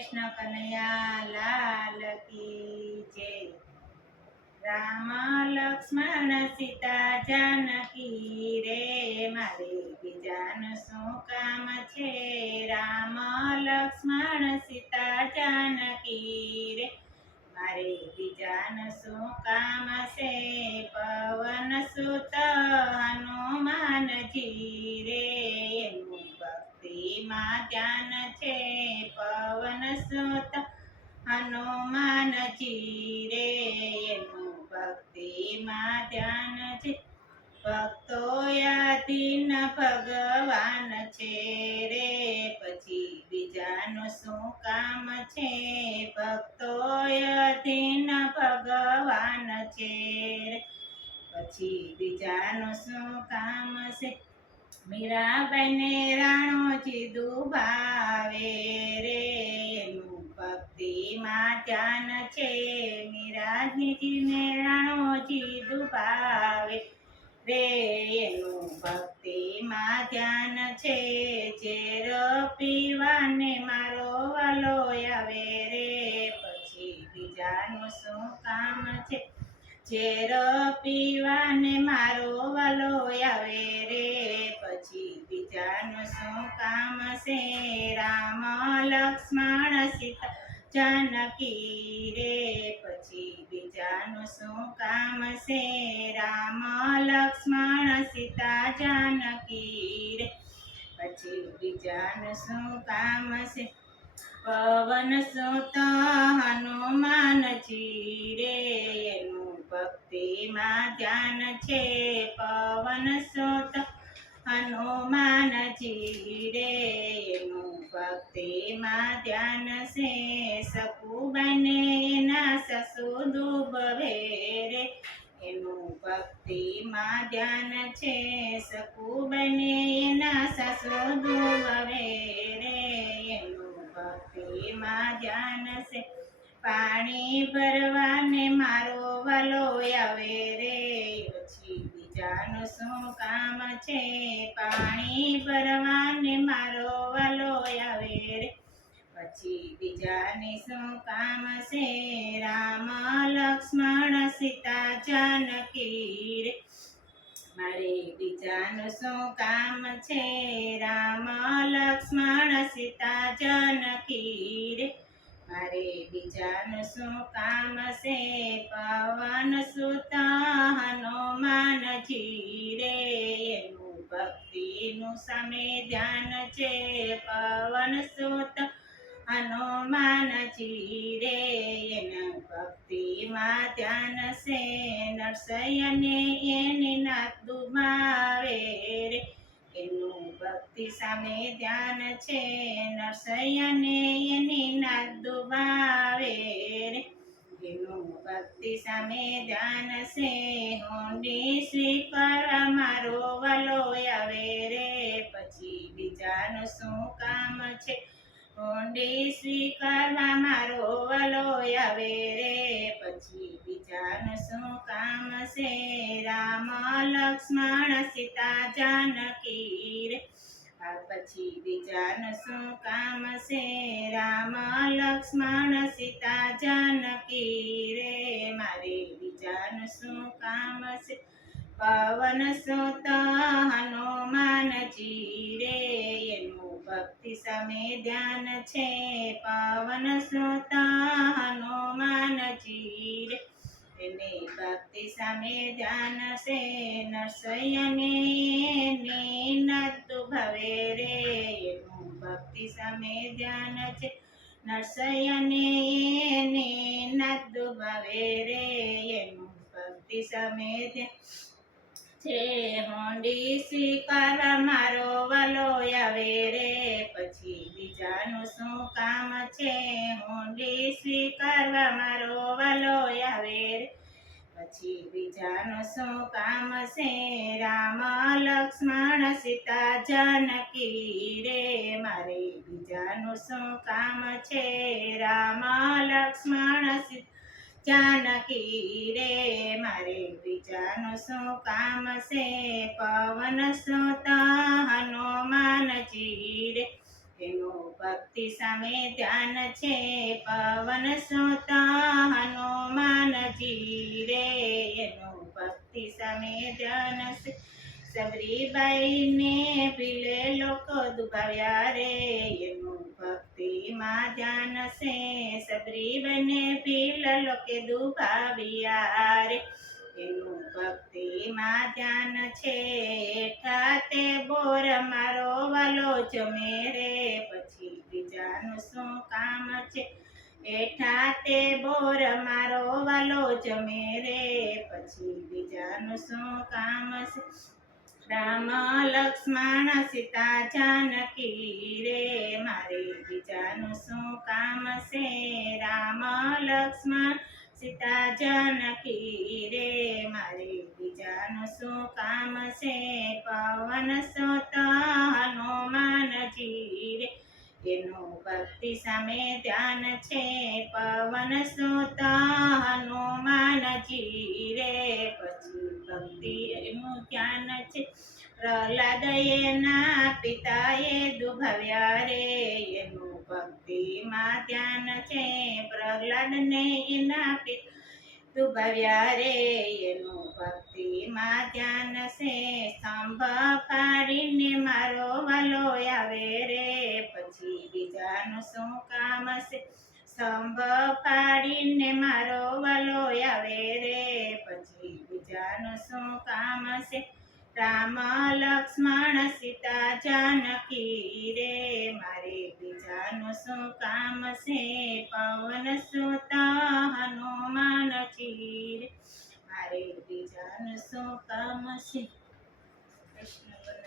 કૃષ્ણ કનૈયા લાલ કી જય। રામ લક્ષ્મણ સીતા જાનકી રે, મારે બીજાનું શું કામ છે। રામ લક્ષ્મણ સીતા જાનકી રે, મારે બીજાનું શું કામ છે। પવન સુત હનુમાનજી રે, એનું ભક્તિમાં ધ્યાન છે। પવન સુત હનુમાનજી રે, એનું ભક્તિમાં ધ્યાન છે। ભક્તો યાદીન ભગવાન છે રે, પછી બીજાનું શું કામ છે। ભક્તો યાદીન ભગવાન છે રે, પછી બીજાનું શું કામ છે। મીરાબાઈને રાણોજી દુભાવે રે, એનું ભક્તિમાં ધ્યાન છે। મીરાજીને રાણોજી દુભાવે રે, એનું ભક્તિમાં ધ્યાન છે। ઝેર પીવાને મારો વાલો આવે રે, પછી બીજાનું શું કામ છે। ઝેર પીવાને મારો વાલો આવે રે, પછી બીજાનું શું કામ છે। રામ લક્ષ્મણ સીતા જાનકી રે, પછી બીજાનું શું કામ છે। રામ લક્ષ્મણ સીતા જાનકી રે, પછી બીજાનું શું કામ છે। પવન સુત હનુમાનજી રે, એનું ભક્તિમાં ધ્યાન છે। પવન સુત હનુમાનજી રે, એનું ભક્તિમાં ધ્યાન છે। સકુબાઈને એના સસુ દુભવે રે, એનું ભક્તિમાં ધ્યાન છે। સકુબાઈને એના સસુ દુભવે રે, એનું ભક્તિમાં ધ્યાન છે। પાણી ભરવાને મારો વાલો આવે રે, પછી બીજાનું શું કામ છે। પાણી ભરવાને મારો વાલો આવે રે, પછી બીજાને શું કામ છે। રામ લક્ષ્મણ સીતા જાનકી રે, મારે બીજાનું શું કામ છે। રામ લક્ષ્મણ સીતા જાનકી રે, મારે બીજાનું શું કામ છે। પવન સુત હનુમાનજી રે, એનું ભક્તિનું સામે ધ્યાન છે। પવન સુત હનુમાનજી રે, એના ભક્તિમાં ધ્યાન છે। નરસૈયાને એની નાત દુભાવે રે, એનું ભક્તિ સામે ધ્યાન છે। નરસૈયાને એની નાત દુભાવે રે, એનું ભક્તિ સામે ધ્યાન છે। હોંડી સ્વીકારવા મારો વાલો આવે રે, પછી બીજાનું શું કામ છે। હોંડી સ્વીકારવા મારો વાલો આવે રે, પછી બીજાનું શું કામ છે। રામ લક્ષ્મણ સીતા જાનકી રે, પછી બીજાનું શું કામ છે। રામ લક્ષ્મણ સીતા જાનકી રે, મારે બીજાનું શું કામ છે। પવન સુત હનુમાનજી રે, એનું ભક્તિ સામે ધ્યાન છે। પવન સુત હનુમાનજી રે, એને ભક્તિ સામે ધ્યાન છે। નરસૈયાને એની નાત દુભાવે રે, એનું ભક્તિ સામે ધ્યાન છે। નરસૈયાને એની નાત દુભાવે રે, એનું ભક્તિ સામે ધ્યાન છે। હોંડી સ્વીકારવા મારો વાલો આવે રે, પછી બીજાનું શું કામ છે। હોંડી સ્વીકારવા મારો વાલો આવે રે, પછી બીજાનું શું કામ છે। રામ લક્ષ્મણ સીતા જાનકી રે, મારે બીજાનું શું કામ છે। રામ લક્ષ્મણ સીતા જાનકી રે, મારે બીજાનું શું કામ છે। પવન સુત હનુમાનજી રે, એનું ભક્તિ સામે ધ્યાન છે પવન સુત હનુમાનજી રે એનું ભક્તિ સામે ધ્યાન છે સબરીબાઈને પીલે લોકો દુભાવ્યા રે એનું ભક્તિમાં ધ્યાન છે સબરીબાઈને પીલ લોકે દુભાવ્યા રે એનું ભક્તિમાં ધ્યાન છે હેઠા તે બોર મારો વાલો જમે રે પછી બીજાનું શું કામ છે હેઠા તે બોર મારો વાલો જમે રે પછી બીજાનું શું કામ છે રામ લક્ષ્મણ સીતા જાનકી રે મારે બીજાનું શું કામ છે રામ લક્ષ્મણ સીતા જાનકી રે મારે બીજાનું શું કામ છે પવન સુત હનુમાનજી રે એનું ભક્તિ સામે ધ્યાન છે પવન સુત હનુમાનજી રે પછી ભક્તિ એનું ધ્યાન છે પ્રહલાદ એના પિતાએ દુભાવ્યા રે એનું ભક્તિમાં ધ્યાન છે પ્રહલાદને એના પિતા દુભાવ્યા રે એનું ભક્તિમાં ધ્યાન છે સ્તંભ ફાડીને મારો વાલો આવે રે પછી બીજાનું શું કામ છે સ્તંભ ફાડીને મારો વાલો આવે રે પછી બીજાનું શું કામ છે રામ લક્ષ્મણ સીતા જાનકી રે મારે બીજાનું શું કામ છે પવન સુત હનુમાનજી રે મારે બીજાનું શું કામ છે કૃષ્ણ